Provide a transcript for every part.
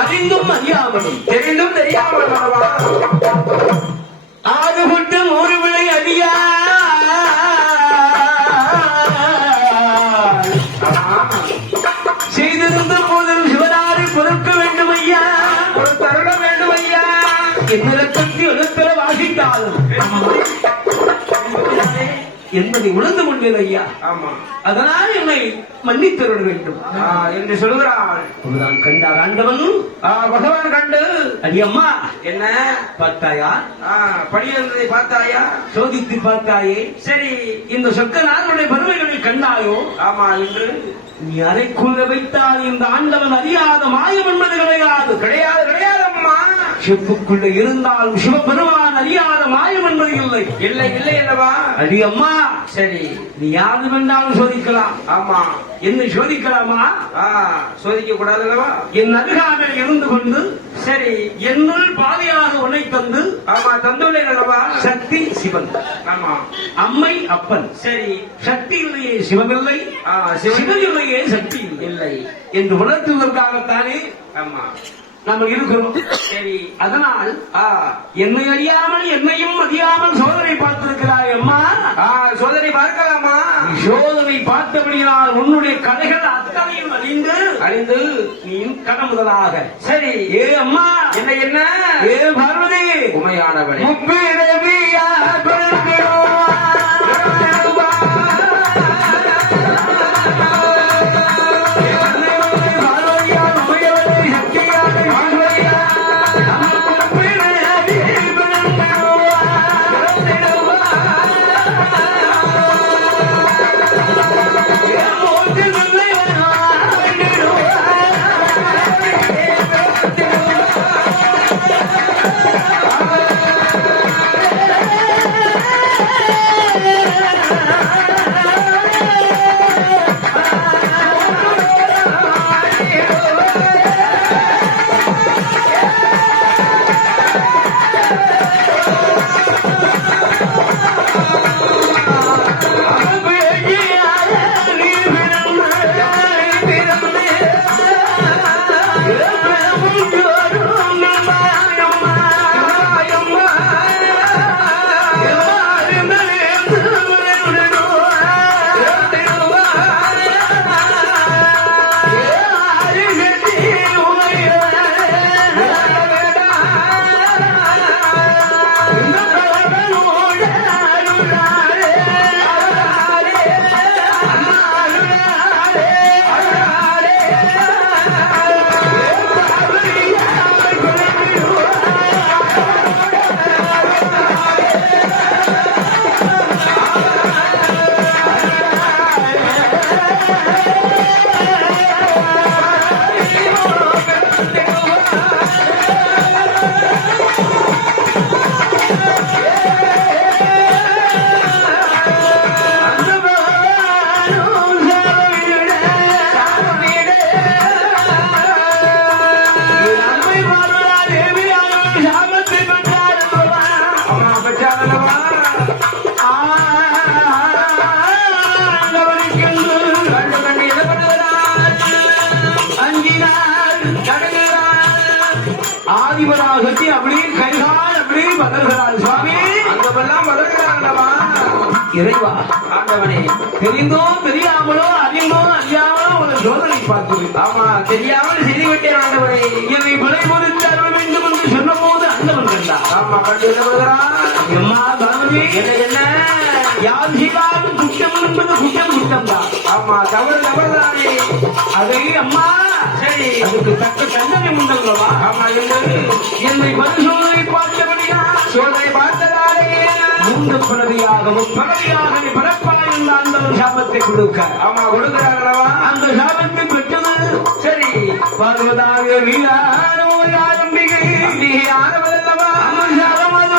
அறிந்தும் அறியாமலும் தெரிந்தும் தெரியாமல் ஆறு குட்டம் ஒரு விலை அறியா செய்திருந்த போதும் சிவனாரை பொறுக்க வேண்டும் ஐயா, ஒரு தருணம் வேண்டும் ஐயா. என்னிடத்தி எழுத்துல வாசித்தாலும் என்பதை உணர்ந்து கொண்டேன் ஐயா. ஆமா, அதனால் என்னை மன்னித்தருட வேண்டும் என்று சொல்கிறாள். நான் கண்டார் ஆண்டவன் பகவான் கண்டு அடியம்மா என்ன பார்த்தாயா, படி வந்ததை பார்த்தாயா, சோதித்து பார்த்தாயே, சரி இந்த சொக்க நாளுடைய பெருமைகளை கண்டாயோ? ஆமா, என்று நீ அறைக்குள்ள வைத்தால் இந்த ஆண்டவன் அறியாத மாயம் என்பது கிடையாது. கிடையாது கிடையாது அம்மா. சிப்புக்குள்ள இருந்தாலும் சிவபெருமான் அறியாத மாயம் என்பது இல்லை. இல்லை இல்லை அல்லவா? அடி அம்மா, சரி நீ யாது வேண்டாலும் சோதிக்கலாம். ஆமா, என்னை சோதிக்கலாமா? சோதிக்க கூடாது அல்லவா? என் அருகாமையில் இருந்து கொண்டு சரி என்னுள் பாதையாக உன்னை தந்து. ஆமா, தந்துள்ளேன் அல்லவா? சக்தி சிவன், ஆமா, அம்மை அப்பன். சரி, சக்தி இல்லையே சிவமில்லை, சிவன் இல்லையே சக்தி இல்லை என்று உணர்த்துவதற்காகத்தானே ஆமா நம்ம இருக்கிறோம். சரி, அதனால் என்னை அறியாமல் என்னையும் அறியாமல் சோதனை பார்த்திருக்கிறாய் அம்மா. சோதனை பார்க்கலாமா? சோதனை பார்த்தபடியால் உன்னுடைய கதைகள் அத்தனையும் அறிந்து நீ கடமுதலாக. சரி, ஏ அம்மா, என்ன என்ன? ஏ பார்வதி, உமையானவளே, முப்பிரவியா ஆதிபராசக்தி அப்படியே கைகால் அப்படியே பதறுகிறார் சுவாமி. அங்கெல்லாம் பதறுகிறாங்களவா? இறைவா, ஆண்டவனே, தெரிந்தோ தெரியாமலோ அறிந்தோ அறியாமலோ ஒரு சோதனை பார்த்து. ஆமா, தெரியாமல் செய்து விட்டேன் ஆண்டவனே. என்னை விலை பொறுத்து அருள வேண்டும் என்று சொன்ன போது அந்தவன் கண்டார். ஆமா, கண்டு விடுகிறான். எம்மா பகவதி, என்ன என்ன? யார் செய்தாலும் குற்றம் என்பது குற்றம் தான். ஆமா, தவறு தவறுதானே. அதை அம்மா, சரி, அதுக்கு தக்க தண்டனை உண்டல்லவா? ஆமா, என்னை பரிசோதனை பார்த்தபடியா, சோதனை பார்த்ததாலே மூன்று பிறவியாக முப்பறவியாக நீ பிறப்பாய் என்ற அந்த சாபத்தை கொடுக்க. ஆமா, கொடுக்கிறார்களவா? அந்த சாபத்தை பெற்றது. சரி, பார்வதாக வீரானோ யாரம்பிகை ஆரவல்லவா? அந்த சாபம் அது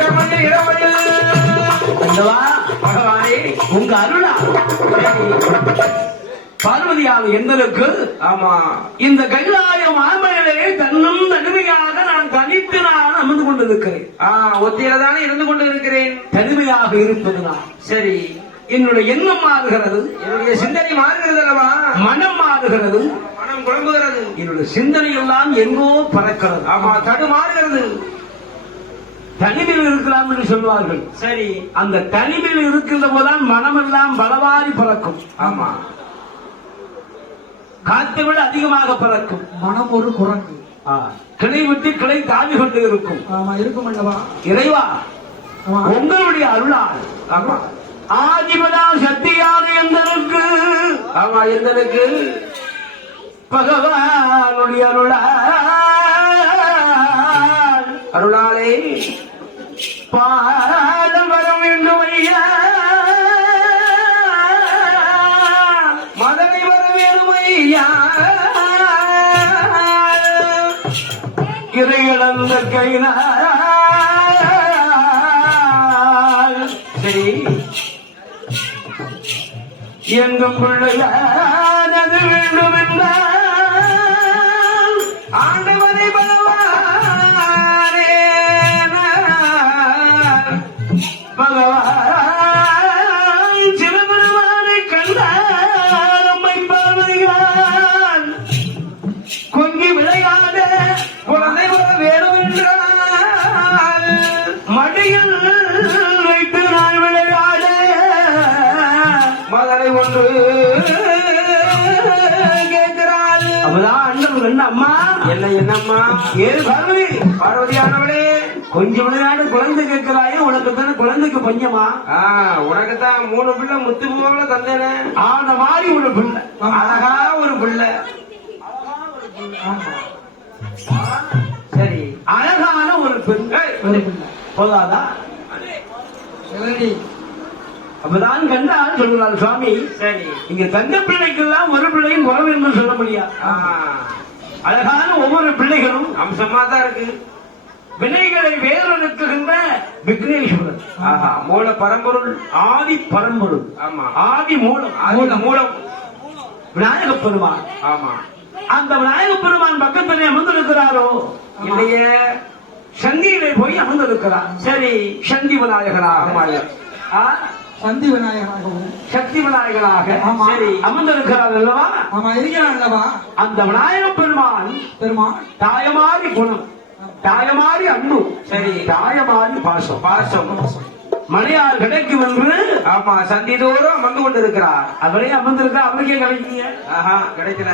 இடமயில் இடமயில் அல்லவா பகவானே உங்க அருளா பார்வதியான எந்தனுக்கு ஆமா இந்த கைலாய மாமலையிலே தன்னும் தனிமையாக நான் தனித்து நான் அமர்ந்து கொண்டிருக்கிறேன். ஒத்தியில தானே இருந்து கொண்டு இருக்கிறேன். தனிமையாக இருப்பது நான். சரி, என்னுடைய எண்ணம் மாறுகிறது, என்னுடைய சிந்தனை மாறுகிறது அல்லவா? மனம் மாறுகிறது, மனம் குழம்புகிறது, என்னுடைய சிந்தனை எல்லாம் எங்கோ பறக்கிறது. ஆமா, தடுமாறுகிறது. தனிமையில் இருக்கலாம் என்று சொல்வார்கள். சரி, அந்த தனிமையில் இருக்கின்ற போதுதான் மனமெல்லாம் பலவாரி பறக்கும். ஆமா, காற்றை விட அதிகமாக பறக்கும். மனம் ஒரு குரங்கு. கிளை விட்டு கிளை தாவி கொண்டு இருக்கும். ஆமா, இருக்கும் அல்லவா? இறைவா, ஆமா, உங்களுடைய அருளால் ஆமா, ஆதிபதா சக்தியாக எந்தனுக்கு, ஆமா, எந்தனுக்கு பகவானுடைய அருளாலே பாதம் வர வேண்டும் ஐயா, மதனை வர வேணும் ஐயா, இறையிழந்த கையினால். சரி, எங்கும் பிள்ளையானது வேண்டும் என்றால் ஆண்டவனை பகவானே பகவான் சிவபெருமானை கண்டார் நம்மை பார்வையான் கொஞ்சி விளையாட குழந்தை வர வேணும் என்றால் மடியில் வைத்து நான் விளையாட மதனை ஒன்று கேட்கிறாள். அப்பதான் அண்ணன் என்ன அம்மா என்னம்மா? ஏது பார்வதி, பார்வதியானவளே, கொஞ்சம் விளையாடு குழந்தை கேட்கிறாயே, உனக்கு தானே குழந்தைக்கு பஞ்சமா? உனக்குத்தான் 3 பிள்ளை முத்து போல தந்தேனே. ஆன மாதிரி ஒரு பிள்ளை, அழகா ஒரு பிள்ளை. சரி, அழகான ஒரு பெண் ஒரு பிள்ளை. போதாதா? சரி, அப்பதான் கண்டால் சொல்கிறார் சுவாமி. சரி, இங்க தங்க பிள்ளைக்கெல்லாம் ஒரு பிள்ளையும் உறவு என்று சொல்ல முடியாது. அழகான ஒவ்வொரு பிள்ளைகளும் அம்சமா தான் இருக்கு. வினைகளை வேறொழுக்குகின்ற விக்னேஸ்வரன். மூல பரம்பொருள், ஆதி பரம்பொருள். ஆமா, ஆதி மூலம், மூலம் விநாயக பெருமான். ஆமா, அந்த விநாயக பெருமான் பக்கத்திலே அமர்ந்திருக்கிறாரோ இல்லையே, சந்தியிலே போய் அமர்ந்திருக்கிறார். சரி, சந்தி விநாயகராக, சந்தி விநாயகராகவும் சக்தி விநாயகராக ஆமா. சரி அமர்ந்திருக்கிறார் அல்லவா? ஆமா, இருக்கிறான் அல்லவா? அந்த விநாயக பெருமான் பெருமான் தாயமாரி குணம், தாயமாரி அன்பு, சரி, தாயமாரி பாசம். பாசம் மலையார் கிடைக்கும் என்று ஆமா, சந்திதோறும் அமர்ந்து கொண்டிருக்கிறார். அவரே அமர்ந்திருக்க, அவருக்கே கிடைக்கீங்க. கிடைக்கல,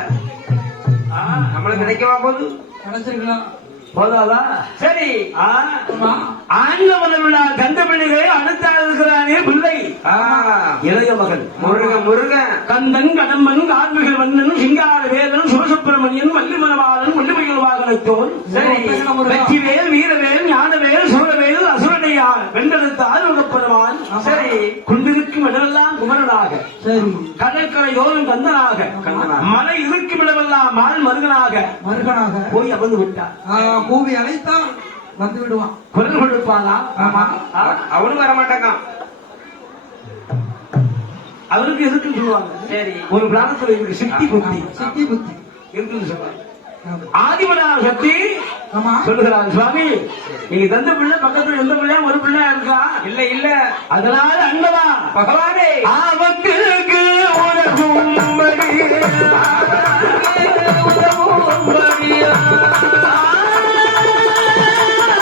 நம்மளுக்கு கிடைக்கவா போது? கிடைச்சிருக்கலாம். போதாதா? சரி, ஆண்டவன விழா கந்த பிள்ளைகளை அடுத்த இருக்கிறானே பிள்ளை, இளைய மகன் முருகன் கந்தன் கடம்பன் கார்மிகள் வண்ணன் சிங்கார வேதன் சுரசுப்பிரமணியன் வள்ளிமனவாளன் வள்ளிமயில் வாகனத்தோன் வெற்றிவேல் வீரவேல் ஞானவேல் சூரவேல் அசுரனையார் வென்றெடுத்தார் உடப்பெருமான். சரி, கொண்டிருக்கும் இடமெல்லாம் குமரனாக, சரி, கடற்கரை தோறும் கந்தனாக, மலை இருக்கும் இடமெல்லாம் மால் மருகனாக போய் அமர்ந்து விட்டார். பூவி அழைத்தா வந்து விடுவான். குரல் கொடுப்பானா? அவனும் வரமாட்டாங்க. அவருக்கு இருக்குன்னு சொல்லுவாங்க. சரி, ஒரு பிராணத்துல இருக்கு சித்தி புத்தி, சித்தி புத்தி இருக்குன்னு சொல்லுவாங்க. ஆதிமனா சக்தி ஆமா, சொல்லுகிறாங்க சுவாமி, நீங்க தந்த பிள்ளை பக்கத்துல எந்த பிள்ளையா ஒரு பிள்ளையா இருக்கா? இல்ல இல்ல, அதனால அண்ணவா பகவானே ஆபத்திற்கு உலகும்